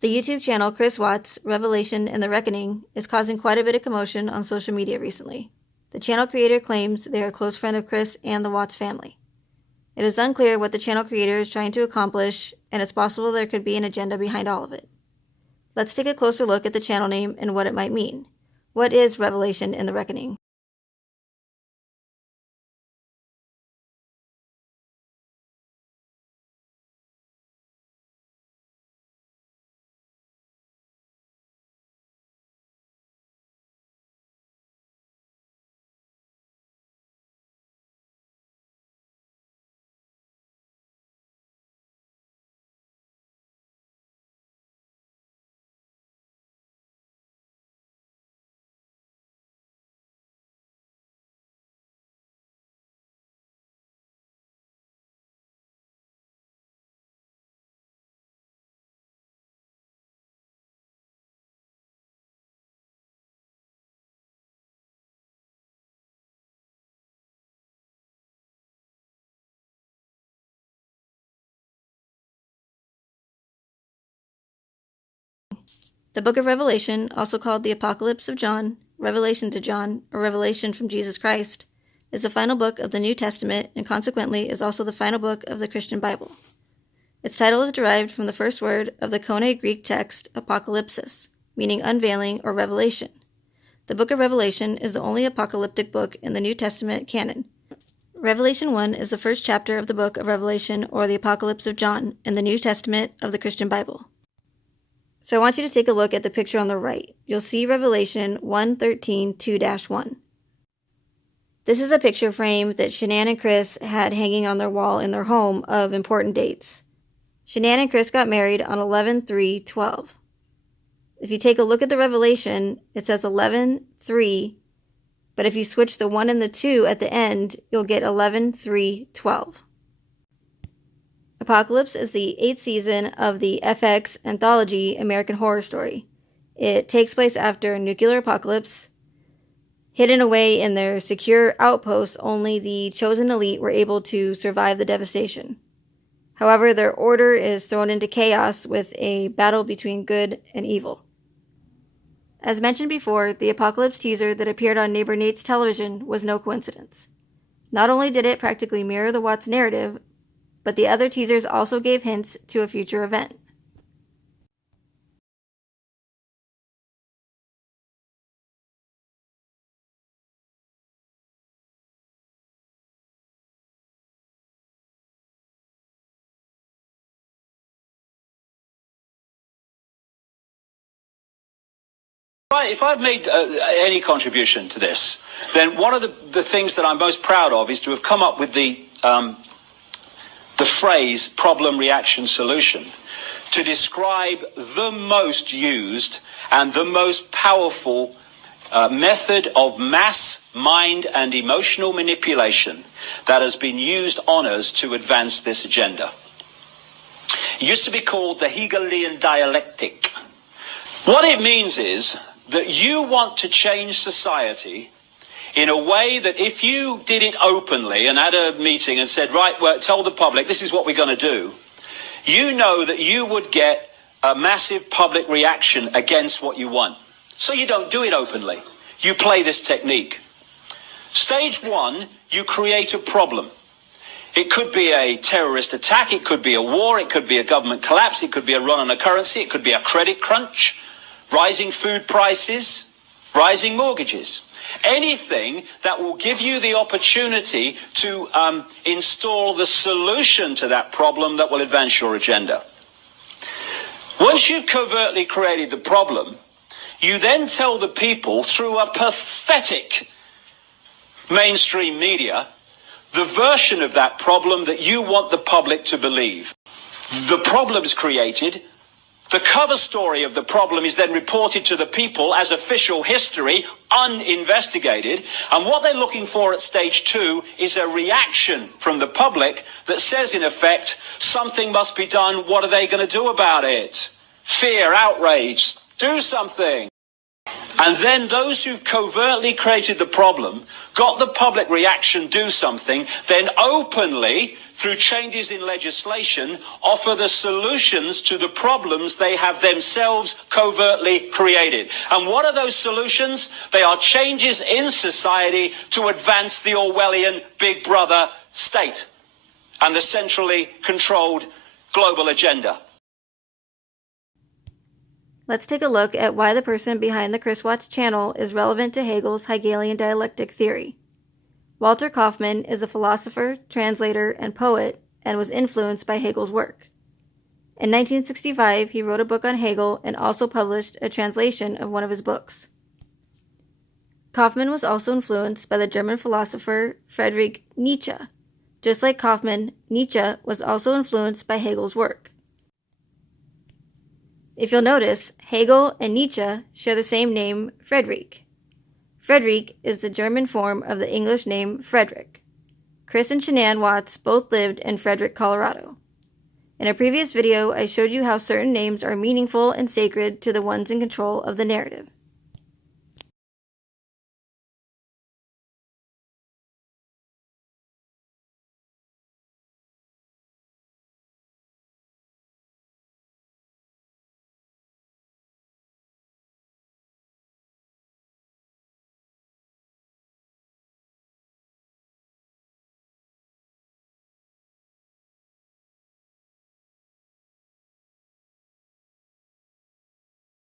The YouTube channel Chris Watts, Revelation and the Reckoning is causing quite a bit of commotion on social media recently. The channel creator claims they are a close friend of Chris and the Watts family. It is unclear what the channel creator is trying to accomplish, and it's possible there could be an agenda behind all of it. Let's take a closer look at the channel name and what it might mean. What is Revelation and the Reckoning? The book of Revelation, also called the Apocalypse of John, Revelation to John, or Revelation from Jesus Christ, is the final book of the New Testament and consequently is also the final book of the Christian Bible. Its title is derived from the first word of the Koine Greek text apocalypsis, meaning unveiling or revelation. The book of Revelation is the only apocalyptic book in the New Testament canon. Revelation 1 is the first chapter of the book of Revelation or the Apocalypse of John in the New Testament of the Christian Bible. So I want you to take a look at the picture on the right. You'll see Revelation 1:13-2-1. This is a picture frame that Shanann and Chris had hanging on their wall in their home of important dates. Shanann and Chris got married on 11/3/12. If you take a look at the Revelation, it says 11/3, but if you switch the 1 and the 2 at the end, you'll get 11/3/12. Apocalypse is the 8th season of the FX anthology American Horror Story. It takes place after a nuclear apocalypse. Hidden away in their secure outposts, only the chosen elite were able to survive the devastation. However, their order is thrown into chaos with a battle between good and evil. As mentioned before, the Apocalypse teaser that appeared on Neighbor Nate's television was no coincidence. Not only did it practically mirror the Watts narrative, but the other teasers also gave hints to a future event. If I've made any contribution to this, then one of the things that I'm most proud of is to have come up with the phrase problem, reaction, solution to describe the most used and the most powerful method of mass, mind, and emotional manipulation that has been used on us to advance this agenda. It used to be called the Hegelian dialectic. What it means is that you want to change society in a way that if you did it openly and had a meeting and said, right, well, tell the public this is what we're going to do, you know that you would get a massive public reaction against what you want. So you don't do it openly. You play this technique. Stage one, you create a problem. It could be a terrorist attack, it could be a war, it could be a government collapse, it could be a run on a currency, it could be a credit crunch, rising food prices, rising mortgages. Anything that will give you the opportunity to install the solution to that problem that will advance your agenda. Once you've covertly created the problem, you then tell the people through a pathetic mainstream media the version of that problem that you want the public to believe. The problem's created. The cover story of the problem is then reported to the people as official history, uninvestigated. And what they're looking for at stage two is a reaction from the public that says, in effect, something must be done. What are they going to do about it? Fear, outrage, do something. And then those who've covertly created the problem, got the public reaction, do something, then openly, through changes in legislation, offer the solutions to the problems they have themselves covertly created. And what are those solutions? They are changes in society to advance the Orwellian Big Brother state and the centrally controlled global agenda. Let's take a look at why the person behind the Chris Watts channel is relevant to Hegel's Hegelian dialectic theory. Walter Kaufmann is a philosopher, translator, and poet, and was influenced by Hegel's work. In 1965, he wrote a book on Hegel and also published a translation of one of his books. Kaufmann was also influenced by the German philosopher Friedrich Nietzsche. Just like Kaufmann, Nietzsche was also influenced by Hegel's work. If you'll notice, Hegel and Nietzsche share the same name, Friedrich. Friedrich is the German form of the English name Frederick. Chris and Shanann Watts both lived in Frederick, Colorado. In a previous video, I showed you how certain names are meaningful and sacred to the ones in control of the narrative.